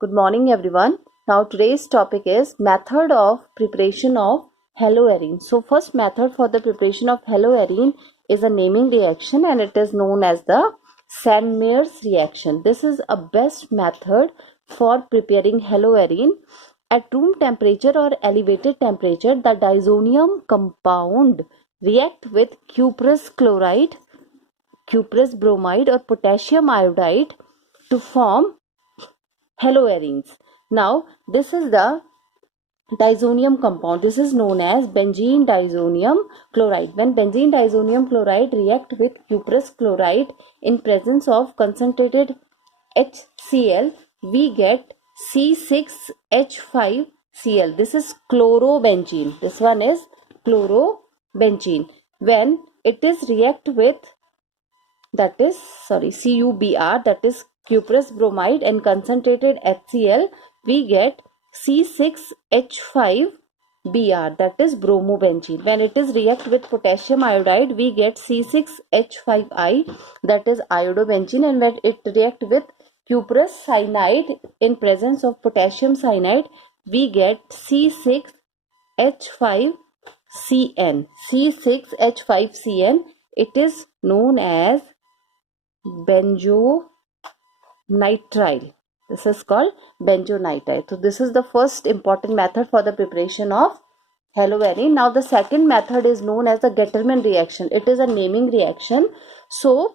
Good morning everyone. Now today's topic is method of preparation of haloarine. So first method for the preparation of haloarine is a naming reaction and it is known as the Sandmeyer's reaction. This is a best method for preparing haloarine. At room temperature or elevated temperature, the diazonium compound react with cuprous chloride, cuprous bromide or potassium iodide to form haloarines. Now, this is the diazonium compound. This is known as benzene diazonium chloride. When benzene diazonium chloride react with cuprous chloride in presence of concentrated HCl, we get C6H5Cl. This is chlorobenzene. This one is chlorobenzene. When it is react with CuBr, that is cuprous bromide, and concentrated HCl, we get C6H5Br, that is bromobenzene. When it is react with potassium iodide, we get C6H5I, that is iodobenzene, and when it react with cuprous cyanide in presence of potassium cyanide, we get C6H5Cn. C6H5Cn, it is known as benzonitrile. This is called benzonitrile. So this is the first important method for the preparation of haloarine. Now the second method is known as the Getterman reaction. It is a naming reaction. So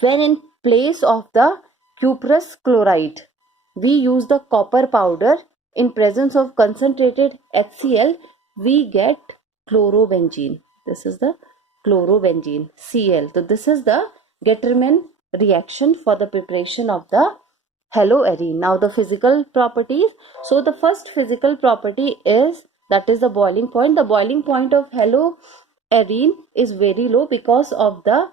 when in place of the cuprous chloride, we use the copper powder in presence of concentrated HCl, we get chlorobenzene. This is the chlorobenzene, Cl. So this is the Getterman reaction for the preparation of the haloarine. Now the physical properties. So the first physical property is, that is the boiling point. The boiling point of haloarine is very low because of the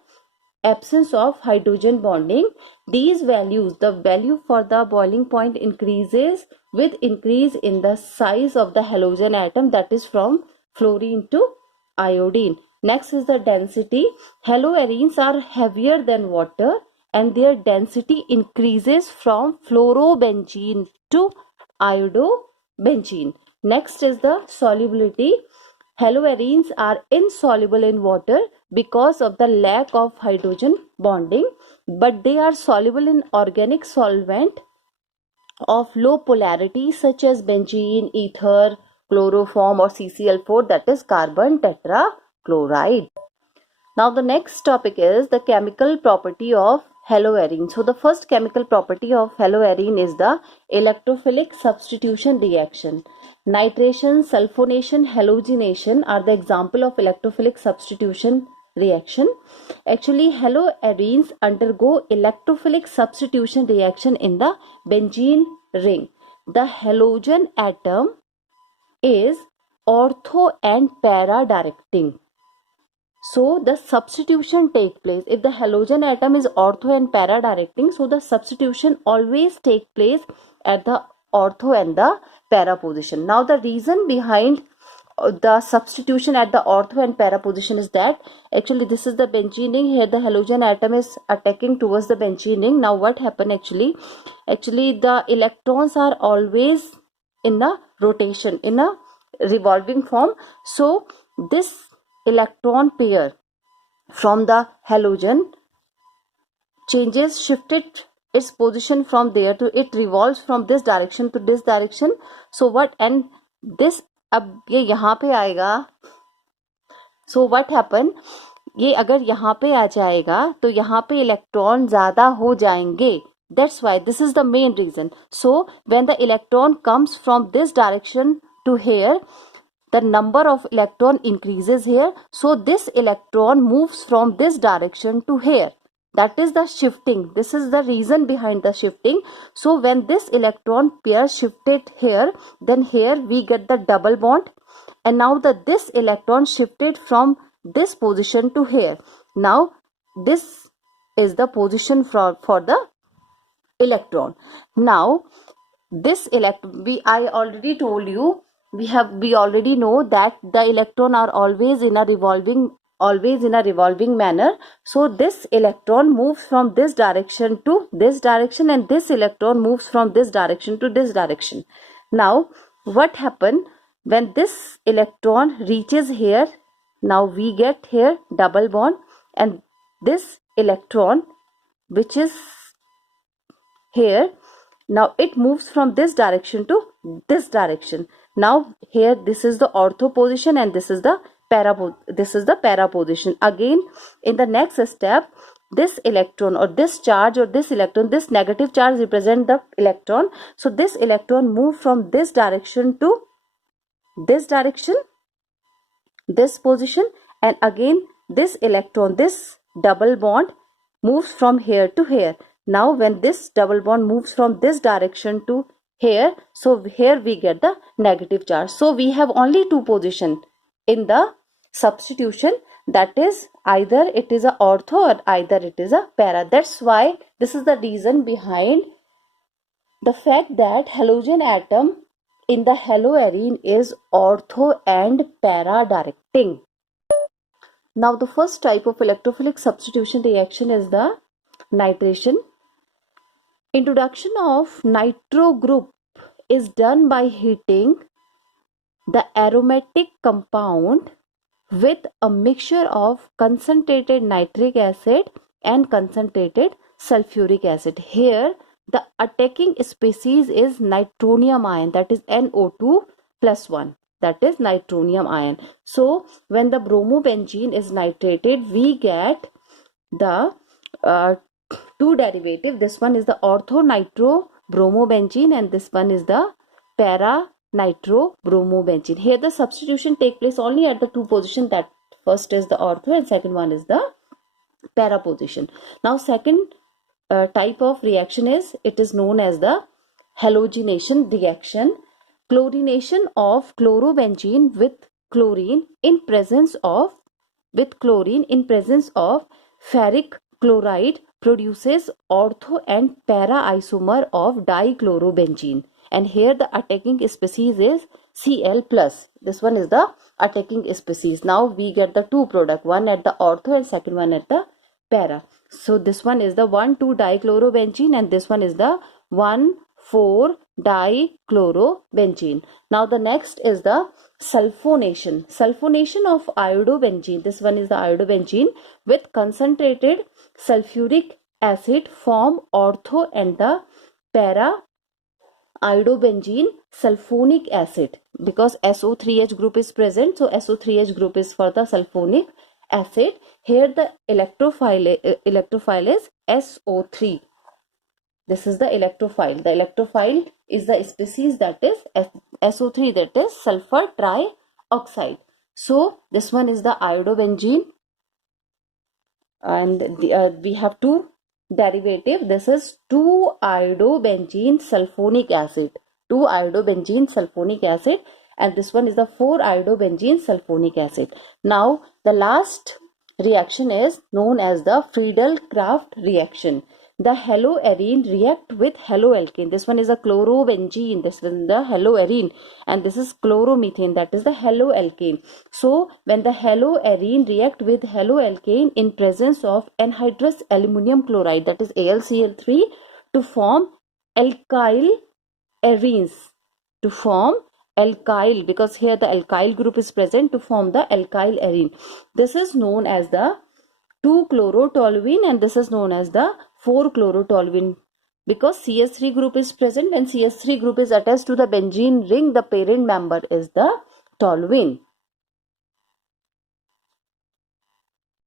absence of hydrogen bonding. These values, the value for the boiling point increases with increase in the size of the halogen atom, that is from fluorine to iodine. Next is the density. Haloarines are heavier than water and their density increases from fluorobenzene to iodobenzene. Next is the solubility. Haloarines are insoluble in water because of the lack of hydrogen bonding, but they are soluble in organic solvent of low polarity such as benzene, ether, chloroform or CCl4, that is carbon tetrachloride. Now the next topic is the chemical property of haloarine. So the first chemical property of haloarine is the electrophilic substitution reaction. Nitration, sulfonation, halogenation are the example of electrophilic substitution reaction. Actually, haloarines undergo electrophilic substitution reaction in the benzene ring. The halogen atom is ortho and para directing. So the substitution take place. If the halogen atom is ortho and para directing, so the substitution always take place at the ortho and the para position. Now the reason behind the substitution at the ortho and para position is that actually this is the benzene ring. Here the halogen atom is attacking towards the benzene ring. Now what happened actually the electrons are always in a rotation, in a revolving form. So this electron pair from the halogen shifted its position from there to, it revolves from this direction to this direction. So what, and this अब ये यहाँ पे आएगा. So what happen, ये अगर यहाँ पे आ जाएगा तो यहाँ पे इलेक्ट्रॉन ज्यादा हो जाएंगे. That's why this is the main reason. So when the electron comes from this direction to here, the number of electron increases here. So this electron moves from this direction to here. That is the shifting. This is the reason behind the shifting. So when this electron pair shifted here, then here we get the double bond. And now this electron shifted from this position to here. Now this is the position for the electron. Now this I already told you, we already know that the electron are always in a revolving always in a revolving manner. So this electron moves from this direction to this direction, and this electron moves from this direction to this direction. Now what happens when this electron reaches here? Now we get here double bond, and this electron which is here, now it moves from this direction to this direction. Now here this is the ortho position and this is the para position. Again in the next step, this electron or this charge or this electron, this negative charge represent the electron. So this electron move from this direction to this direction, this position, and again this electron, this double bond moves from here to here. Now when this double bond moves from this direction to here, so here we get the negative charge. So we have only two position in the substitution, that is either it is a ortho or either it is a para. That's why this is the reason behind the fact that halogen atom in the haloarene is ortho and para directing. Now the first type of electrophilic substitution reaction is the nitration. Introduction of nitro group is done by heating the aromatic compound with a mixture of concentrated nitric acid and concentrated sulfuric acid. Here the attacking species is nitronium ion, that is NO2 plus 1, that is nitronium ion. So when the bromobenzene is nitrated, we get the two derivative. This one is the ortho nitro bromobenzene and this one is the para nitro bromobenzene. Here the substitution take place only at the two position, that first is the ortho and second one is the para position. Now second type of reaction is, it is known as the halogenation reaction. Chlorination of chlorobenzene with chlorine in presence of ferric chloride produces ortho and para isomer of dichlorobenzene, and here the attacking species is Cl plus. This one is the attacking species. Now we get the two product, one at the ortho and second one at the para. So this one is the 1,2-dichlorobenzene and this one is the 1,4-dichlorobenzene. Now the next is the sulfonation. Sulfonation of iodobenzene. This one is the iodobenzene with concentrated sulfuric acid form ortho and the para iodobenzene sulfonic acid, because SO3H group is present, so SO3H group is for the sulfonic acid. Here the electrophile is SO3. This is the electrophile. The electrophile is the species that is SO3, that is sulfur trioxide. So this one is the iodobenzene, and we have two derivative. This is 2-iodobenzene sulfonic acid, 2-iodobenzene sulfonic acid, and this one is the 4-iodobenzene sulfonic acid. Now the last reaction is known as the Friedel-Crafts reaction. The haloarene react with haloalkane. This one is a chlorobenzene, this is the haloarene, and this is chloromethane, that is the haloalkane. So when the haloarene react with haloalkane in presence of anhydrous aluminum chloride, that is AlCl3, to form alkyl arenes, to form alkyl, because here the alkyl group is present, to form the alkyl arene. This is known as the 2-chlorotoluene and this is known as the 4-chlorotoluene, because CH3 group is present. When CH3 group is attached to the benzene ring, the parent member is the toluene.